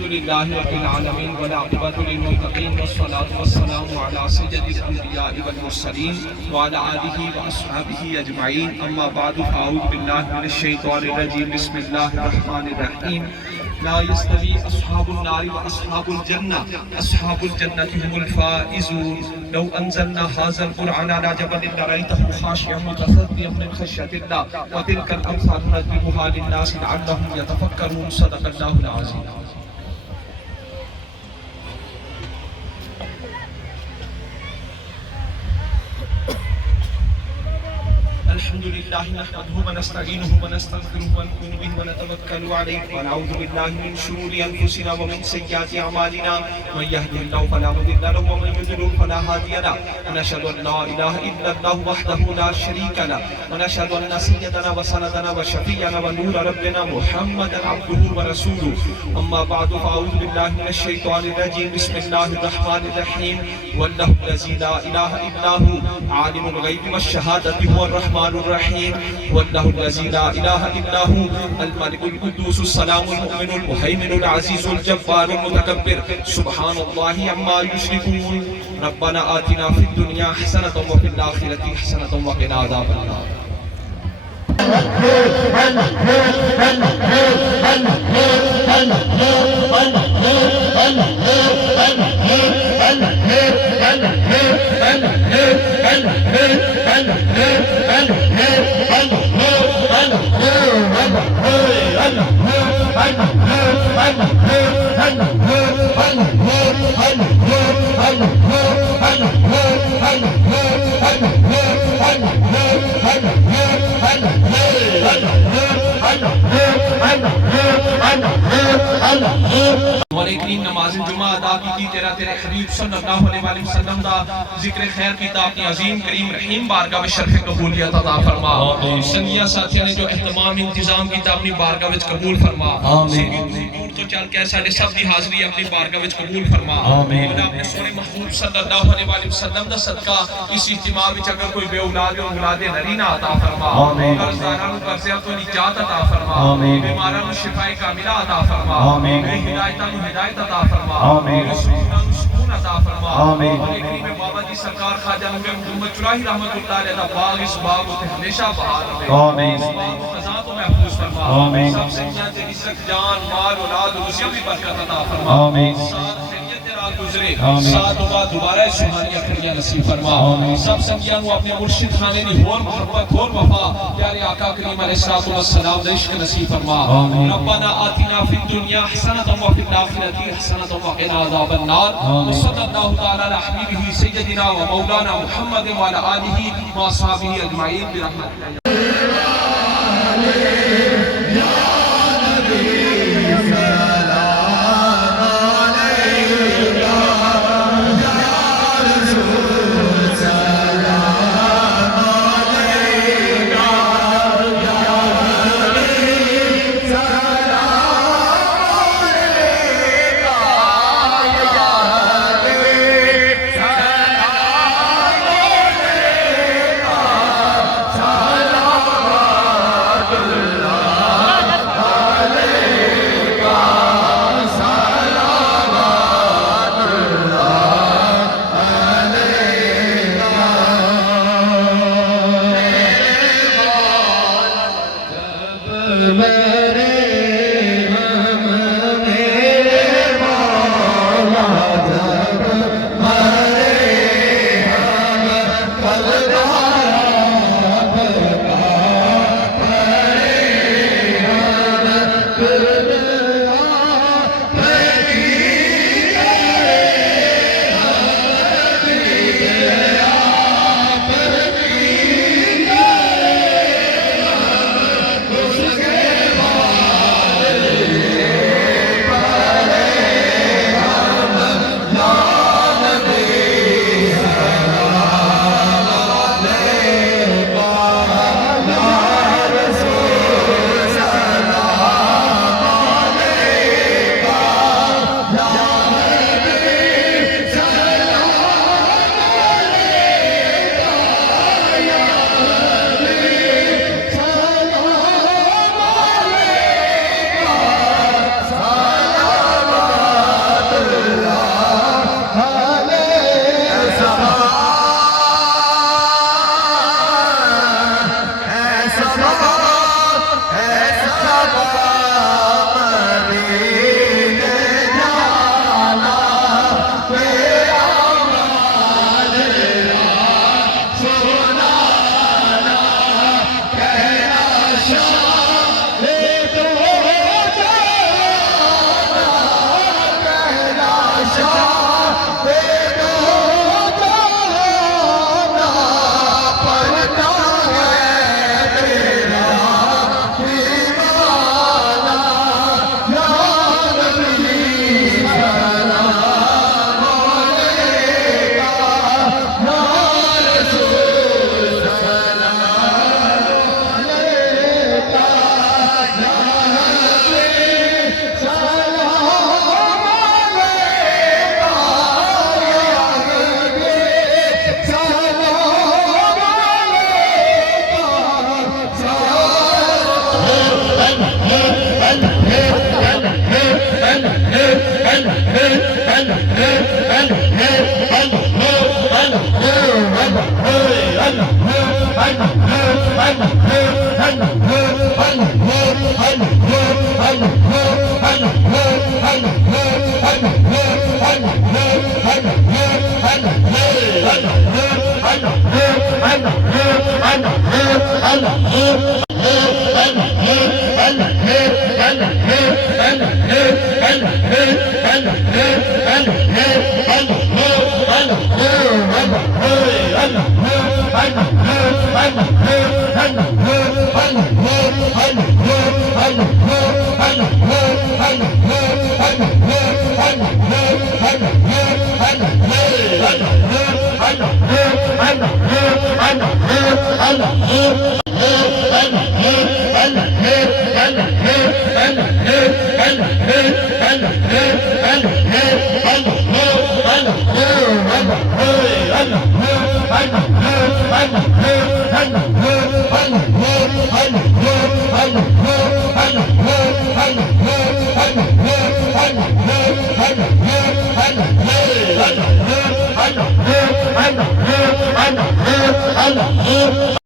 अल्हम्दुलिल्लाहि रब्बिल आलमीन वल आक़िबतु लिल मुत्तक़ीन वस्सलातु वस्सलामु अला सय्यदिल अंबिया'i वल मुरसलीन व अला आलिहि व अस्हाबिहि अजमाइन अम्मा बअदु फ़अऊज़ु बिल्लाहि मिनश शैतानिर रजीम बिस्मिल्लाहिर रहमानिर रहीम ला यस्तवी अस्हाबुन नारि व अस्हाबुल जन्नति हुमुल फ़ाइज़ून लौ अंज़लना हाज़ल क़ुरआन अला जबलिन लरअयतहु ख़ाशिअन मुतसद्दिअन मिन ख़श्यतिल्लाह व तिलकल अमसालु नज़रिबुहा लिन्नासि लअल्लहुम यतफ़क्करून सदक़ल्लाहुल अज़ीम। अल्हम्दुलिल्लाहि नहमदुहु व नस्तईनुहु व नस्तगफिरुहु व नु'मिनु बिहि व नतवक्कलु अलैहि व नऊज़ु बिल्लाहि मिन शुरूरि अनफुसिना व मिन सय्यिआति अमालिना मन यहदिहिल्लाहु फला मुदिल्ल लहु व मन युद्लिल फला हादिय लहु व नशहदु अन ला इलाहा इल्लल्लाहु वहदहु ला शरीका लहु व नशहदु अन्न सय्यदना व सनदना व शफीअना व नूर रब्बिना मुहम्मदन अब्दुहु व रसूलुहु अम्मा बअदु फ़अऊज़ु बिल्लाहि मिनश शैतानिर रजीम बिस्मिल्लाहिर रहमानिर रहीम वल्लाहु लज़ी ला इलाहा इल्ला हु आलिमुल ग़ैबि वश्शहादति हुवर रहमानुर रहीम वल्लाहु लज़ी ला इलाहा इल्ला हु अल मलिकुल कुद्दूसुस सलामुल मुमिनुल मुहैमिनुल अज़ीज़ुल जब्बारुल मुतकब्बिर सुब्हानल्लाहि अम्मा युश्रिकून रब्बना आतिना फिद दुनिया हसनतन व फिल आखिरति हसनतन व क़िना अज़ाबन्नार। और एक दिन नमाज जुमा अदा की तेरा तेरे हबीब सल्लल्लाहु अलैहि वसल्लम दा जिक्र खैर की अपनी अजीम करीम रहीम बारगाह में शर्फ कबूलियत अता फरमा। संगिया साथियों ने जो एहतमाम इंतजाम की अपनी बारगाह में कबूल फरमा। दूर तो चल के साडे सब दी हाजिरी अपनी बारगाह में कबूल फरमा। आमीन। अपने सोने महबूब सल्लल्लाहु अलैहि वसल्लम दा सदका इस इज्तिमा में अगर कोई बेऔलाद हो औलाद नरीना अता फरमा। आमीन। कर्ज़दारां को कर्ज़िया तो निजात अता फरमा। आमीन। बीमारां को शिफाए कामिला अता फरमा। आमीन। हिदायत अता फरमा। आमीन। सुकून अता फरमा। आमीन। और एक में बाबा जी सरकार ख्वाजा नूर मोहम्मद चुराही रहमतुल्लाह अलैह बाग इस बाग को हमेशा बहार रहे। आमीन। खजा को महफूज फरमा। आमीन। सब संगियां ते इज्जत जान माल औलाद रुज़िया भी बरकत अता फरमा। आमीन। गुजरे साथ दोबारा सुहानियां खड़ियां नसीब फरमा। सब संगियां को अपने मुर्शिद खाने दी होर मोहब्बत होर वफा प्यारे आका करीम अलैहिस्सलातु वस्सलाम दे इश्क नसीब फरमा। रब्बना आतिना फिद दुनिया हसनतन व फिल आखिरति हसनतन व क़िना अज़ाबन्नार। सल्लल्लाहु तआला अला हबीबिही सय्यदिना व मौलाना मुहम्मद व अला आलिहि व अस्हाबिही अजमाइन बिरहमतिका। Salam Allah